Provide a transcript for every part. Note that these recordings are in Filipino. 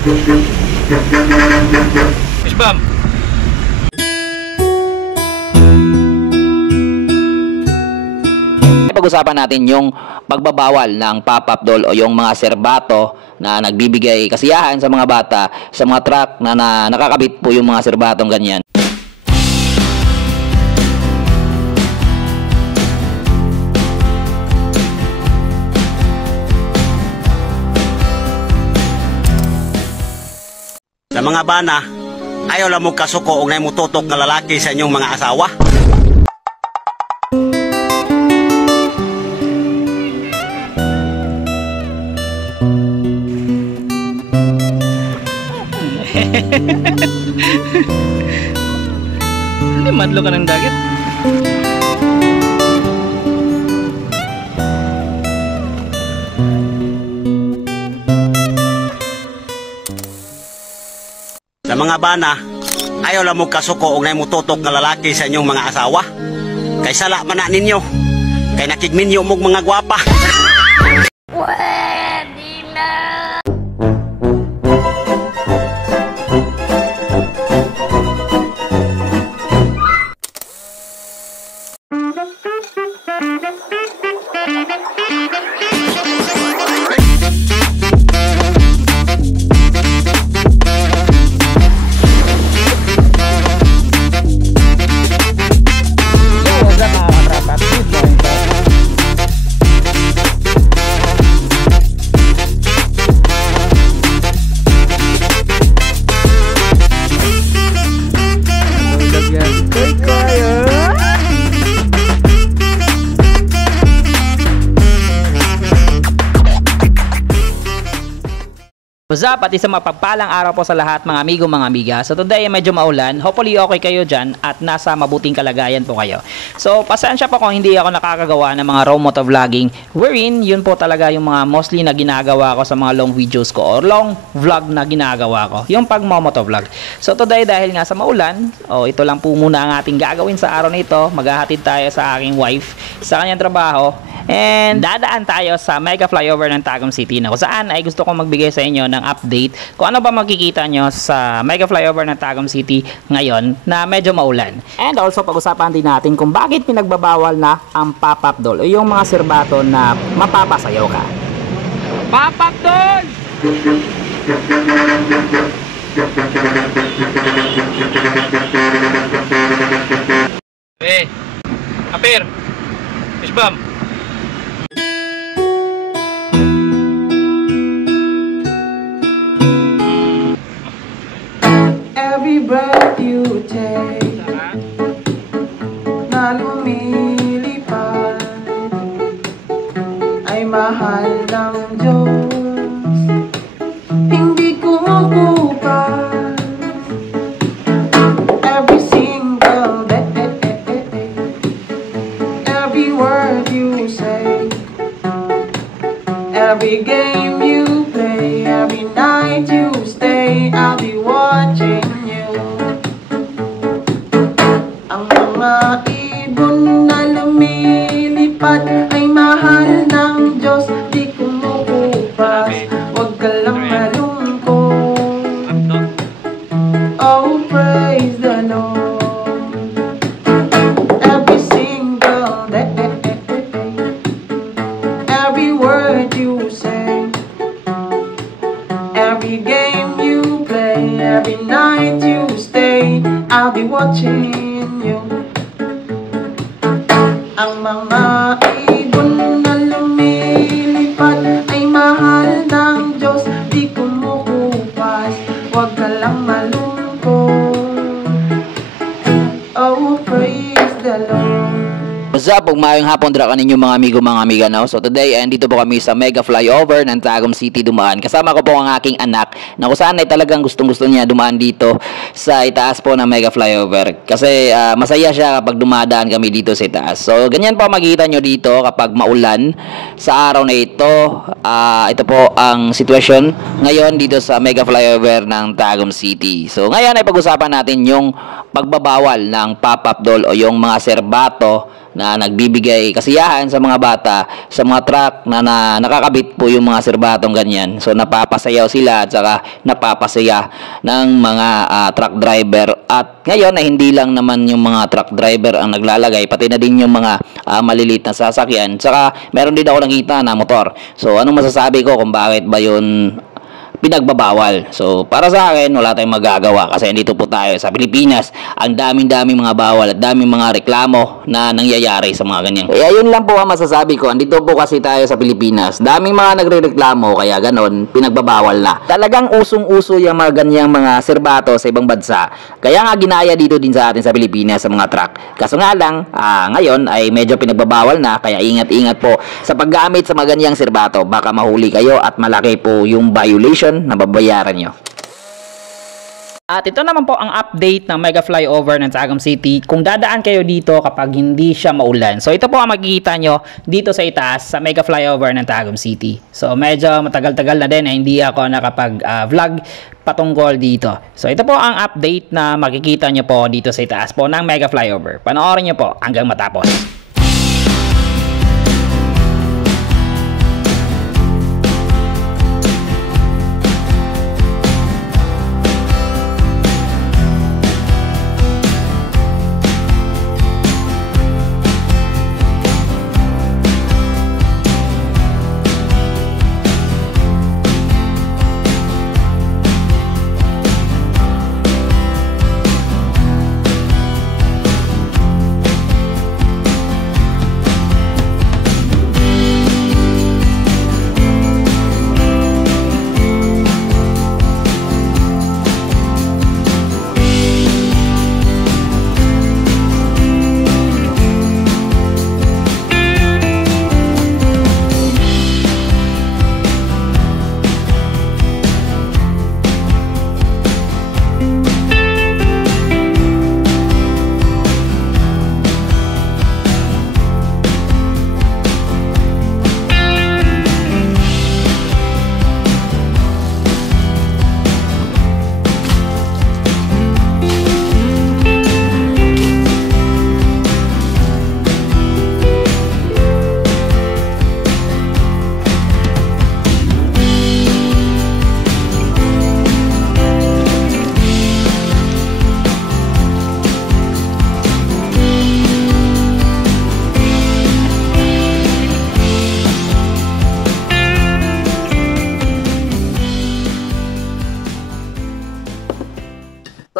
Fish bomb. Pag-usapan natin yung pagbabawal ng pop-up doll o yung mga serbato na nagbibigay kasiyahan sa mga bata sa mga truck na nakakabit po yung mga serbatong ganyan. Sa mga bana, ayaw lang mo kasuko o ngay mo tutok nga lalaki sa inyong mga asawa. Hindi madlo ka ng dagat. Sa mga bana, ayaw lang mo kasuko o ngay mo tutok nga lalaki sa inyong mga asawa. Kay sala man na ninyo, kay nakigminyo mong mga gwapa. What's up? At isang mapagpalang araw po sa lahat mga amigo, mga amiga. So today medyo maulan. Hopefully okay kayo dyan at nasa mabuting kalagayan po kayo. So pasensya po kung hindi ako nakakagawa ng mga raw motovlogging wherein yun po talaga yung mga mostly na ginagawa ko sa mga long videos ko or long vlog na ginagawa ko. Yung pag-motovlog. So today dahil nga sa maulan, ito lang po muna ang ating gagawin sa araw na ito. Maghahatid tayo sa aking wife sa kanyang trabaho. And dadaan tayo sa mega flyover ng Tagum City na kung saan ay gusto kong magbigay sa inyo ng update kung ano ba makikita nyo sa mega flyover ng Tagum City ngayon na medyo maulan. And also pag-usapan din natin kung bakit pinagbabawal na ang pop-up doll o yung mga serbato na mapapasayaw ka. Pop-up doll! Apir. Fish bomb. Every breath you take na lumilipad ay mahal ng Diyos. Hindi ko kupas every single day, every word you say, every game you play, every night you stay. I'll be watching you. Ang mga ibon na lumilipad ay mahal ng Diyos. Di kumukupas, huwag ka lang malungkot. Oh, praise the Lord. Every single day, every word you say, every game you play, every night you stay, I'll be watching you. Ang mga ibon na lumilipad ay mahal ng Diyos. Di kumukupas, huwag ka lang malungkot. Oh, praise the Lord. What's up? Mayong hapon dra kaninyo mga amigo, mga amiga no? So today, andito po kami sa mega flyover ng Tagum City dumaan. Kasama ko po ang aking anak na kung saan ay talagang gustong-gusto niya dumaan dito sa itaas po ng mega flyover. Kasi masaya siya kapag dumadaan kami dito sa itaas. So ganyan po makikita nyo dito kapag maulan sa araw na ito. Ito po ang sitwasyon ngayon dito sa mega flyover ng Tagum City. So ngayon ay pag-usapan natin yung pagbabawal ng pop-up doll o yung mga serbato na nagbibigay kasiyahan sa mga bata sa mga truck na, nakakabit po yung mga serbatong ganyan. So napapasayaw sila at saka napapasaya ng mga truck driver. At ngayon ay hindi lang naman yung mga truck driver ang naglalagay, pati na din yung mga maliliit na sasakyan. Saka meron din ako nakita na motor. So anong masasabi ko kung bakit ba yun pinagbabawal? So para sa akin, wala tayong magagawa kasi dito po tayo sa Pilipinas. Ang daming mga bawal at daming mga reklamo na nangyayari sa mga ganyan. Kaya yun lang po ang masasabi ko. Andito po kasi tayo sa Pilipinas. Daming mga nagrereklamo kaya ganon, pinagbabawal na. Talagang usong-uso yung mga ganyang mga serbato sa ibang bansa. Kaya nga ginaya dito din sa atin sa Pilipinas sa mga truck. Kaso nga lang, ngayon ay medyo pinagbabawal na, kaya ingat-ingat po sa paggamit sa mga ganyang serbato. Baka mahuli kayo at malaki po yung violation na babayaran nyo. At ito naman po ang update ng mega flyover ng Tagum City kung dadaan kayo dito kapag hindi siya maulan. So ito po ang makikita nyo dito sa itaas sa mega flyover ng Tagum City. So medyo matagal-tagal na din na hindi ako nakapag-vlog patungkol dito. So ito po ang update na makikita nyo po dito sa itaas po ng mega flyover. Panoorin nyo po hanggang matapos.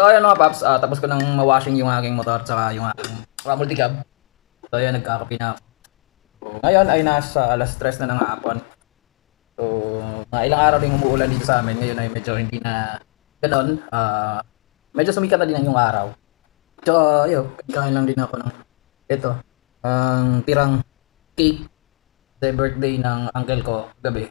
So ayun mga paps, tapos ko nang mawashing yung aking motor tsaka yung aking multicab. So ayun, nagkakape na ako. So, ngayon ay nasa alas 3 na ng hapon. So mga ilang araw rin umuulan dito sa amin. Ngayon ay medyo hindi na ganon. Medyo sumikat na din yung araw. So ayun, kain lang din ako ng ito, ang tirang cake sa birthday ng uncle ko gabi.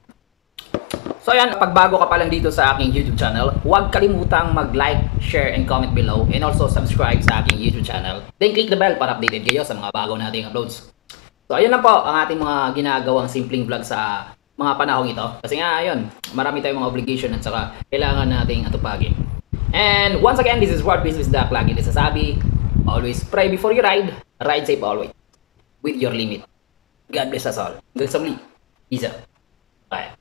So ayan, pag bago ka pa lang dito sa aking YouTube channel, huwag kalimutang mag-like, share, and comment below, and also subscribe sa aking YouTube channel. Then click the bell para updated kayo sa mga bago nating uploads. So ayun lang po ang ating mga ginagawang simpleng vlog sa mga panahong ito. Kasi nga ayun, marami tayong mga obligation at saka kailangan nating atupagin. And once again, this is Ward Business Doc. Lagi nasasabi, always pray before you ride safe always, with your limit. God bless us all. Good assembly. Peace out. Bye.